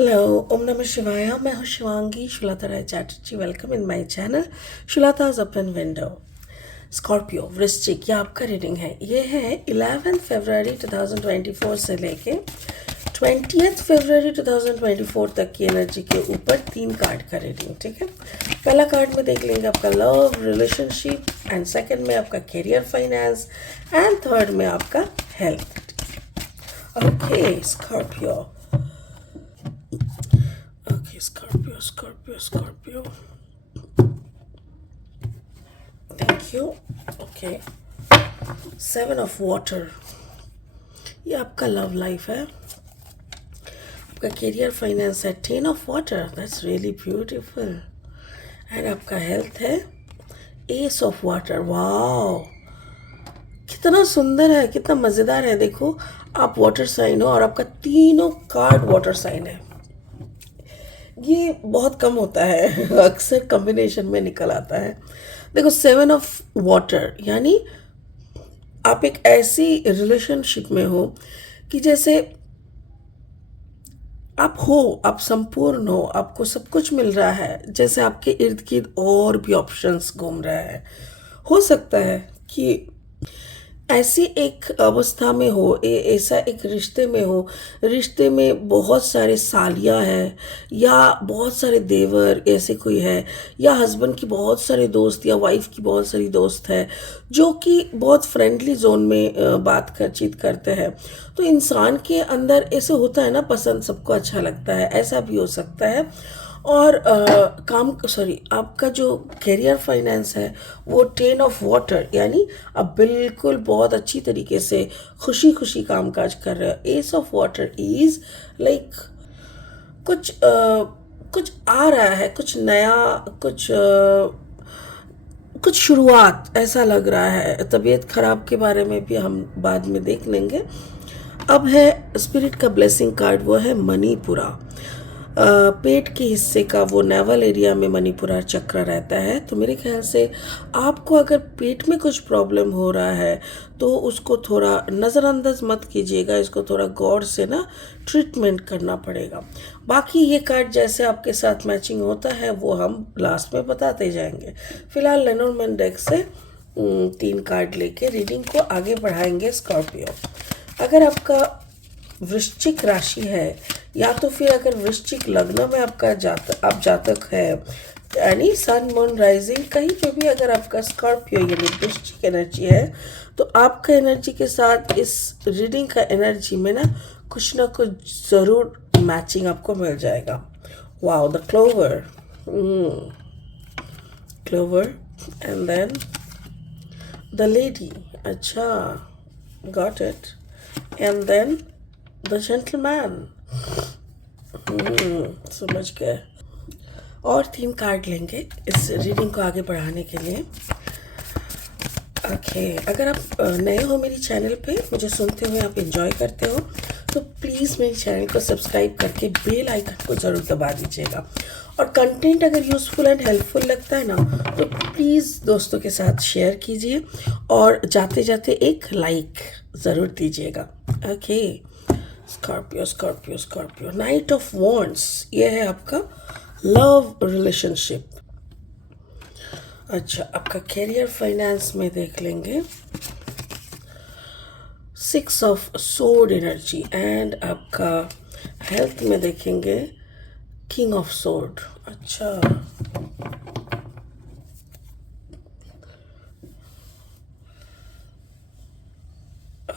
Hello, Om Namah Shivaya. मैं हूँ Shivangi Shulta Rai Chatterjee. Welcome in my channel Shulta's open window. Scorpio वृश्चिक ये आपका रीडिंग है. ये है 11 फरवरी 2024 से लेके 20 फरवरी 2024 तक की एनर्जी के ऊपर 3 कार्ड का रीडिंग. ठीक है, पहला कार्ड में देख लेंगे आपका लव रिलेशनशिप, एंड सेकंड में आपका करियर फाइनेंस, एंड थर्ड में आपका health. Okay Scorpio. Scorpio. Thank you. Okay. 7 of water. ये आपका लव लाइफ है. आपका करियर फाइनेंस है 10 of water. That's really beautiful. And आपका हेल्थ है एस ऑफ वाटर. वाओ, कितना सुंदर है, कितना मज़ेदार है. देखो, आप वाटर साइन हो और आपका तीनों कार्ड वाटर साइन है. ये बहुत कम होता है, अक्सर कॉम्बिनेशन में निकल आता है. देखो, 7 ऑफ वाटर यानी आप एक ऐसी रिलेशनशिप में हो कि जैसे आप संपूर्ण हो, आपको सब कुछ मिल रहा है, जैसे आपके इर्द गिर्द और भी ऑप्शंस घूम रहा है. हो सकता है कि ऐसी एक अवस्था में हो, ऐसा एक रिश्ते में हो, रिश्ते में बहुत सारे सालियाँ हैं या बहुत सारे देवर ऐसे कोई है, या हस्बैंड की बहुत सारे दोस्त या वाइफ की बहुत सारी दोस्त है जो कि बहुत फ्रेंडली जोन में बातचीत करते हैं. तो इंसान के अंदर ऐसे होता है ना, पसंद सबको अच्छा लगता है, ऐसा भी हो सकता है. और आपका जो करियर फाइनेंस है वो 10 ऑफ वाटर यानी आप बिल्कुल बहुत अच्छी तरीके से खुशी खुशी काम काज कर रहे हो. S of water is like कुछ आ रहा है, कुछ नया, कुछ शुरुआत ऐसा लग रहा है. तबीयत खराब के बारे में भी हम बाद में देख लेंगे. अब है स्पिरिट का ब्लेसिंग कार्ड, वो है मणिपुरा. पेट के हिस्से का वो नेवल एरिया में मणिपुरा चक्र रहता है. तो मेरे ख्याल से आपको अगर पेट में कुछ प्रॉब्लम हो रहा है तो उसको थोड़ा नज़रअंदाज मत कीजिएगा, इसको थोड़ा गौर से ना ट्रीटमेंट करना पड़ेगा. बाकी ये कार्ड जैसे आपके साथ मैचिंग होता है वो हम लास्ट में बताते जाएंगे. फिलहाल लेनोर्मैन डेक से 3 कार्ड लेके रीडिंग को आगे बढ़ाएंगे. स्कॉर्पियो, अगर आपका वृश्चिक राशि है या तो फिर अगर वृश्चिक लग्न में आपका जातक है यानी सन मून राइजिंग कहीं पे भी अगर आपका स्कॉर्पियो यानी वृश्चिक एनर्जी है, तो आपका एनर्जी के साथ इस रीडिंग का एनर्जी में ना कुछ ज़रूर मैचिंग आपको मिल जाएगा. Wow, the clover. Clover and then the lady. अच्छा, got it. And then the gentleman. समझ गए. और 3 कार्ड लेंगे इस रीडिंग को आगे बढ़ाने के लिए. ओके, अगर आप नए हो मेरी चैनल पे, मुझे सुनते हुए आप एंजॉय करते हो, तो प्लीज़ मेरे चैनल को सब्सक्राइब करके बेल आइकन को ज़रूर दबा दीजिएगा. और कंटेंट अगर यूज़फुल एंड हेल्पफुल लगता है ना, तो प्लीज़ दोस्तों के साथ शेयर कीजिए और जाते जाते एक लाइक ज़रूर दीजिएगा. Okay, Scorpio. Night of wands, ये है आपका लव रिलेशनशिप. अच्छा, आपका करियर फाइनेंस में देख लेंगे 6 ऑफ सोर्ड एनर्जी, एंड आपका हेल्थ में देखेंगे किंग ऑफ सोर्ड. अच्छा,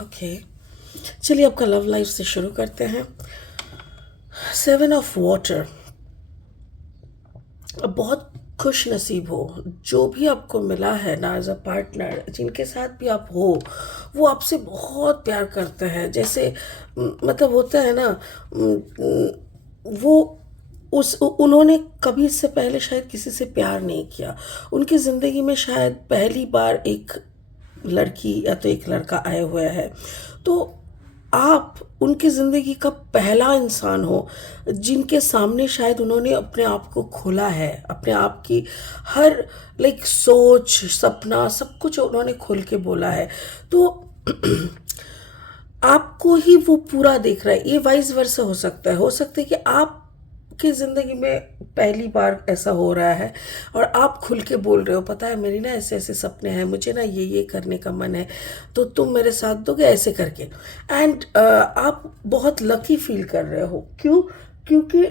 ओके, चलिए आपका लव लाइफ से शुरू करते हैं. 7 ऑफ वाटर. बहुत खुश नसीब हो, जो भी आपको मिला है ना एज अ पार्टनर, जिनके साथ भी आप हो, वो आपसे बहुत प्यार करते हैं. जैसे मतलब होता है ना, वो उन्होंने कभी इससे पहले शायद किसी से प्यार नहीं किया. उनकी ज़िंदगी में शायद पहली बार एक लड़की या तो एक लड़का आए हुए है. तो आप उनकी ज़िंदगी का पहला इंसान हो जिनके सामने शायद उन्होंने अपने आप को खोला है, अपने आप की हर सोच, सपना, सब कुछ उन्होंने खोल के बोला है. तो आपको ही वो पूरा देख रहा है. ये वाइस वर्सा हो सकता है कि आप की ज़िंदगी में पहली बार ऐसा हो रहा है और आप खुल के बोल रहे हो, पता है मेरी ना ऐसे ऐसे सपने हैं, मुझे ना ये करने का मन है, तो तुम मेरे साथ दोगे ऐसे करके। एंड आप बहुत लकी फील कर रहे हो। क्यों? क्योंकि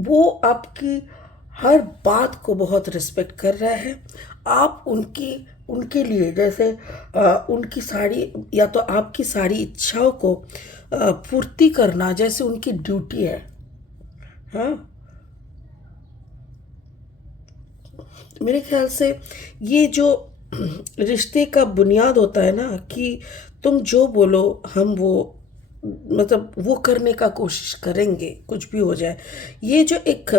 वो आपकी हर बात को बहुत रिस्पेक्ट कर रहा है। आप उनकी उनके लिए जैसे उनकी सारी या तो आपकी सारी इच्छाओं को पूर्ति करना जैसे उनकी ड्यूटी है। हाँ, मेरे ख्याल से ये जो रिश्ते का बुनियाद होता है ना कि तुम जो बोलो हम वो, मतलब वो करने का कोशिश करेंगे कुछ भी हो जाए, ये जो एक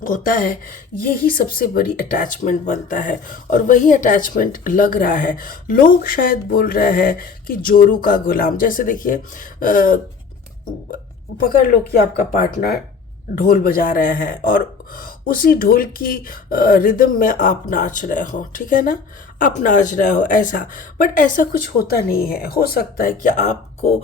होता है, यही सबसे बड़ी अटैचमेंट बनता है। और वही अटैचमेंट लग रहा है, लोग शायद बोल रहे हैं कि जोरू का गुलाम। जैसे देखिए पकड़ लो कि आपका पार्टनर ढोल बजा रहे हैं और उसी ढोल की रिदम में आप नाच रहे हो, ठीक है ना, आप नाच रहे हो ऐसा। बट ऐसा कुछ होता नहीं है। हो सकता है कि आपको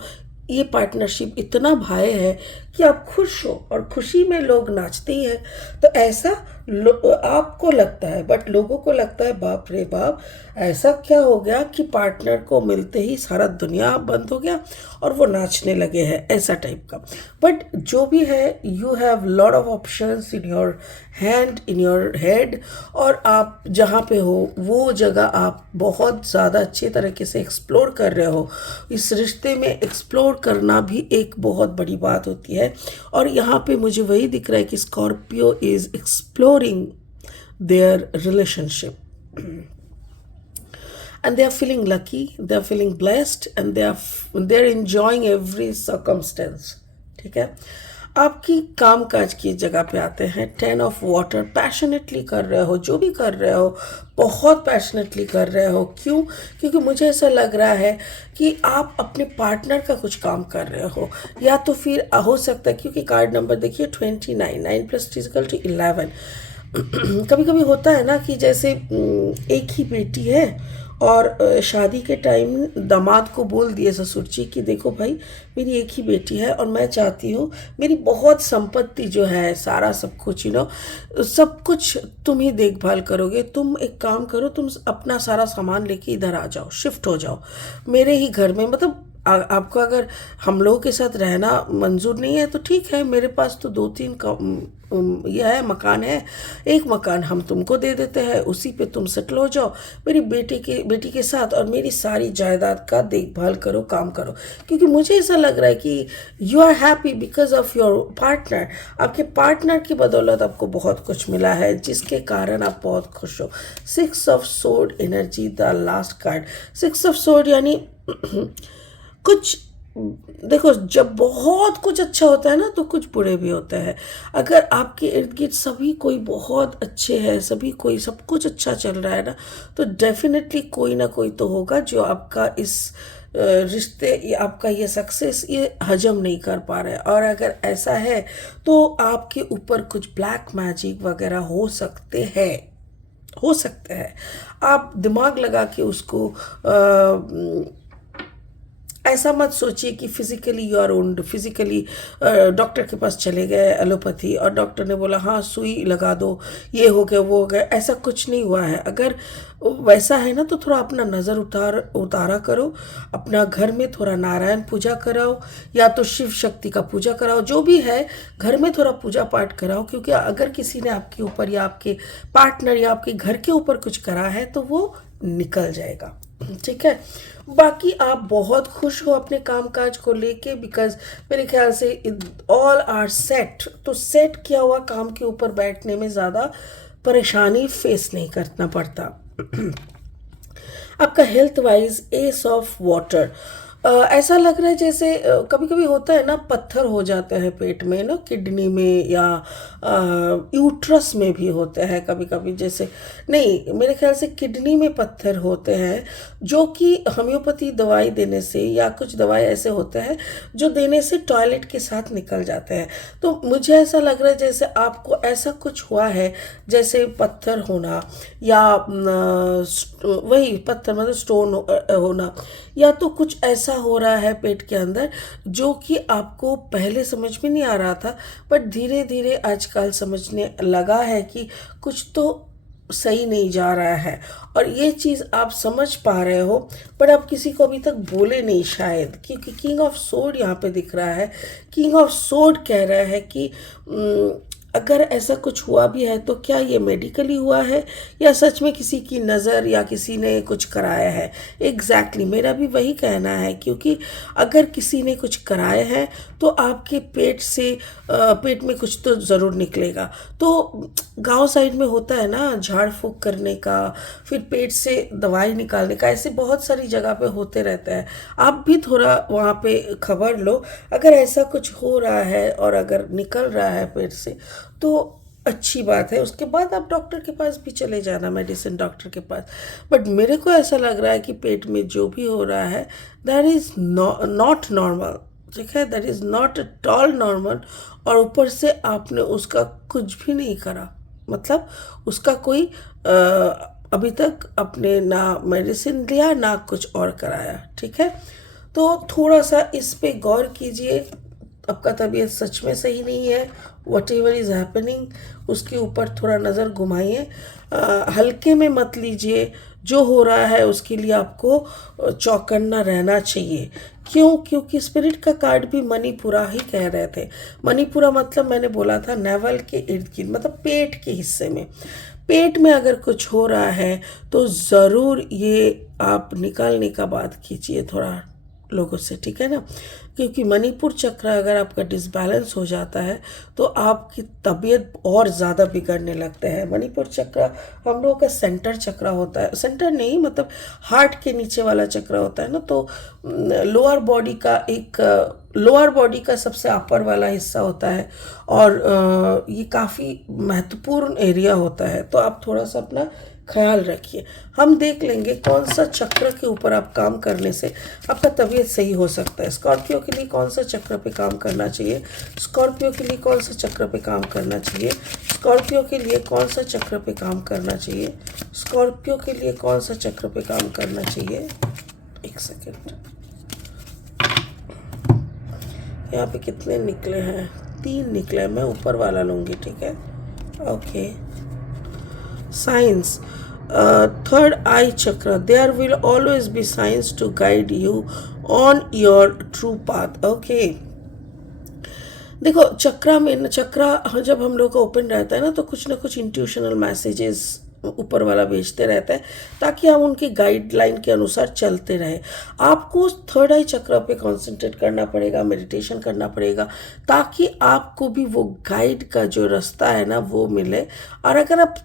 ये पार्टनरशिप इतना भाए है कि आप खुश हो और खुशी में लोग नाचते ही हैं। तो ऐसा आपको लगता है, बट लोगों को लगता है बाप रे बाप, ऐसा क्या हो गया कि पार्टनर को मिलते ही सारा दुनिया बंद हो गया और वो नाचने लगे हैं, ऐसा टाइप का। बट जो भी है, you have lot of options in your hand, in your head. और आप जहाँ पे हो वो जगह आप बहुत ज़्यादा अच्छे तरीके से एक्सप्लोर कर रहे हो। इस रिश्ते में एक्सप्लोर करना भी एक बहुत बड़ी बात होती है। और यहाँ पे मुझे वही दिख रहा है कि Scorpio is exploring their relationship and they are feeling lucky, they are feeling blessed, and they are enjoying every circumstance। ठीक है, आपकी काम काज की जगह पे आते हैं। 10 of water, पैशनेटली कर रहे हो, जो भी कर रहे हो बहुत पैशनेटली कर रहे हो। क्यों? क्योंकि मुझे ऐसा लग रहा है कि आप अपने पार्टनर का कुछ काम कर रहे हो, या तो फिर हो सकता है, क्योंकि कार्ड नंबर देखिए 29, 9 + 3 = 11। कभी कभी होता है ना कि जैसे एक ही बेटी है और शादी के टाइम दामाद को बोल दिए ससुर जी कि देखो भाई, मेरी एक ही बेटी है और मैं चाहती हूँ मेरी बहुत संपत्ति जो है, सारा सब कुछ सब कुछ तुम ही देखभाल करोगे। तुम एक काम करो, तुम अपना सारा सामान लेके इधर आ जाओ, शिफ्ट हो जाओ मेरे ही घर में। मतलब आपको अगर हम लोगों के साथ रहना मंजूर नहीं है तो ठीक है, मेरे पास तो 2-3 यह है मकान है, एक मकान हम तुमको दे देते हैं, उसी पे तुम सेटल हो जाओ मेरी बेटी के साथ, और मेरी सारी जायदाद का देखभाल करो, काम करो। क्योंकि मुझे ऐसा लग रहा है कि you are happy because of your partner. आपके पार्टनर की बदौलत आपको बहुत कुछ मिला है जिसके कारण आप बहुत खुश हो। 6 of Sword energy, the last card. 6 of Sword यानी कुछ, देखो जब बहुत कुछ अच्छा होता है ना तो कुछ बुरे भी होते हैं। अगर आपके इर्द गिर्द सभी कोई बहुत अच्छे हैं, सभी कोई सब कुछ अच्छा चल रहा है ना, तो डेफिनेटली कोई ना कोई तो होगा जो आपका इस रिश्ते या आपका ये सक्सेस ये हजम नहीं कर पा रहे हैं। और अगर ऐसा है तो आपके ऊपर कुछ ब्लैक मैजिक वगैरह हो सकते हैं, हो सकते हैं। आप दिमाग लगा के उसको ऐसा मत सोचिए कि physically you are owned, physically doctor के पास चले गए एलोपैथी और डॉक्टर ने बोला हाँ सुई लगा दो, ये हो गया वो हो गया, ऐसा कुछ नहीं हुआ है। अगर वैसा है ना तो थोड़ा अपना नज़र उतारा करो, अपना घर में थोड़ा नारायण पूजा कराओ या तो शिव शक्ति का पूजा कराओ, जो भी है घर में थोड़ा पूजा पाठ कराओ। क्योंकि अगर किसी ने आपके ऊपर या आपके पार्टनर या आपके घर के ऊपर कुछ करा है तो वो निकल जाएगा, ठीक है। बाकी आप बहुत खुश हो अपने काम काज को लेके, बिकॉज मेरे ख्याल से ऑल आर सेट। तो सेट किया हुआ काम के ऊपर बैठने में ज़्यादा परेशानी फेस नहीं करना पड़ता। आपका health wise S of water, ऐसा लग रहा है जैसे कभी कभी होता है ना, पत्थर हो जाते हैं पेट में ना, किडनी में या यूट्रस में भी होते हैं कभी कभी। जैसे नहीं, मेरे ख्याल से किडनी में पत्थर होते हैं जो कि होम्योपैथी दवाई देने से या कुछ दवाई ऐसे होते हैं जो देने से टॉयलेट के साथ निकल जाते हैं। तो मुझे ऐसा लग रहा है जैसे आपको ऐसा कुछ हुआ है, जैसे पत्थर होना या वही पत्थर मतलब स्टोन होना, या तो कुछ ऐसा हो रहा है पेट के अंदर जो कि आपको पहले समझ में नहीं आ रहा था, बट धीरे धीरे आजकल समझने लगा है कि कुछ तो सही नहीं जा रहा है। और ये चीज़ आप समझ पा रहे हो, पर आप किसी को अभी तक बोले नहीं शायद, क्योंकि किंग ऑफ सोड यहाँ पे दिख रहा है। किंग ऑफ सोड कह रहा है कि अगर ऐसा कुछ हुआ भी है तो क्या ये मेडिकली हुआ है या सच में किसी की नज़र या किसी ने कुछ कराया है। एग्जैक्टली मेरा भी वही कहना है, क्योंकि अगर किसी ने कुछ कराया है तो आपके पेट से पेट में कुछ तो ज़रूर निकलेगा। तो गांव साइड में होता है ना झाड़ फूंक करने का, फिर पेट से दवाई निकालने का, ऐसे बहुत सारी जगह पे होते रहता है। आप भी थोड़ा वहाँ पे खबर लो, अगर ऐसा कुछ हो रहा है और अगर निकल रहा है पेट से तो अच्छी बात है। उसके बाद आप डॉक्टर के पास भी चले जाना, मेडिसिन डॉक्टर के पास। बट मेरे को ऐसा लग रहा है कि पेट में जो भी हो रहा है दैट इज़ नॉट नॉर्मल, ठीक है, that is not at all normal. और ऊपर से आपने उसका कुछ भी नहीं करा, मतलब उसका कोई अभी तक आपने ना मेडिसिन लिया ना कुछ और कराया, ठीक है। तो थोड़ा सा इस पे गौर कीजिए। आपका तबीयत सच में सही नहीं है, वट एवर इज़ हैपनिंग उसके ऊपर थोड़ा नज़र घुमाइए, हल्के में मत लीजिए। जो हो रहा है उसके लिए आपको चौकन्ना रहना चाहिए। क्यों? क्योंकि स्पिरिट का कार्ड भी मणिपुरा ही कह रहे थे। मणिपुरा मतलब मैंने बोला था नेवल के इर्द गिर्द, मतलब पेट के हिस्से में। पेट में अगर कुछ हो रहा है तो ज़रूर ये आप निकालने का बात कीजिए थोड़ा लोगों से, ठीक है ना। क्योंकि मणिपुर चक्र अगर आपका डिसबैलेंस हो जाता है तो आपकी तबीयत और ज़्यादा बिगड़ने लगते हैं। मणिपुर चक्र हम लोगों का सेंटर चक्र होता है, सेंटर नहीं मतलब हार्ट के नीचे वाला चक्र होता है ना। तो लोअर बॉडी का सबसे अपर वाला हिस्सा होता है और ये काफ़ी महत्वपूर्ण एरिया होता है। तो आप थोड़ा सा अपना ख्याल रखिए। हम देख लेंगे कौन सा चक्र के ऊपर आप काम करने से आपका तबीयत सही हो सकता है। स्कॉर्पियो के लिए कौन सा चक्र पे काम करना चाहिए, स्कॉर्पियो के लिए कौन सा चक्र पे काम करना चाहिए, स्कॉर्पियो के लिए कौन सा चक्र पे काम करना चाहिए, स्कॉर्पियो के लिए कौन सा चक्र पे काम करना चाहिए। एक सेकेंड, यहाँ पे कितने निकले हैं? 3 निकले। मैं ऊपर वाला लूँगी, ठीक है। Okay, signs, third eye chakra, there will always be signs to guide you on your true path. Okay, देखो चक्रा में, चक्रा जब हम लोग का ओपन रहता है ना तो कुछ ना कुछ इंट्यूशनल मैसेजेस ऊपर वाला भेजते रहता है ताकि हम उनकी गाइडलाइन के अनुसार चलते रहे। आपको थर्ड आई चक्र पे कंसंट्रेट करना पड़ेगा, मेडिटेशन करना पड़ेगा ताकि आपको भी वो गाइड का जो रास्ता है ना वो मिले। और अगर आप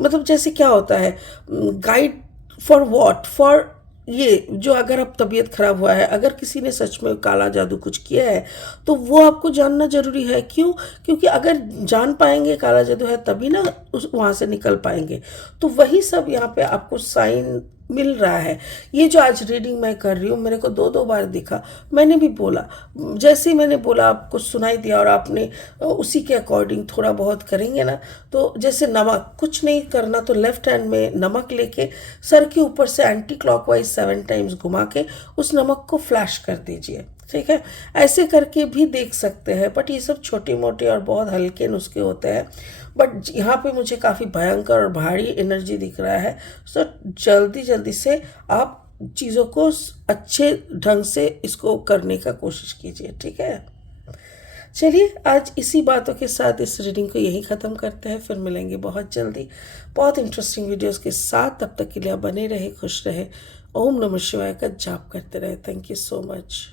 मतलब जैसे क्या होता है गाइड फॉर व्हाट, फॉर ये जो अगर आप तबीयत खराब हुआ है, अगर किसी ने सच में काला जादू कुछ किया है तो वो आपको जानना जरूरी है। क्यों? क्योंकि अगर जान पाएंगे काला जादू है तभी ना उस वहाँ से निकल पाएंगे। तो वही सब यहाँ पे आपको साइन मिल रहा है। ये जो आज रीडिंग मैं कर रही हूँ मेरे को 2 बार दिखा। मैंने भी बोला, जैसे ही मैंने बोला आपको सुनाई दिया और आपने उसी के अकॉर्डिंग थोड़ा बहुत करेंगे ना। तो जैसे नमक, कुछ नहीं करना तो लेफ्ट हैंड में नमक लेके सर के ऊपर से एंटी क्लॉकवाइज 7 टाइम्स घुमा के उस नमक को फ्लैश कर दीजिए, ठीक है। ऐसे करके भी देख सकते हैं, बट ये सब छोटे मोटे और बहुत हल्के नुस्खे होते हैं। बट यहाँ पे मुझे काफ़ी भयंकर और भारी एनर्जी दिख रहा है। सो जल्दी से आप चीज़ों को अच्छे ढंग से इसको करने का कोशिश कीजिए, ठीक है। चलिए आज इसी बातों के साथ इस रीडिंग को यही ख़त्म करते हैं। फिर मिलेंगे बहुत जल्दी बहुत इंटरेस्टिंग वीडियोस के साथ। तब तक के लिए आप बने रहे, खुश रहे, ओम नमः शिवाय का जाप करते रहे। Thank you so much.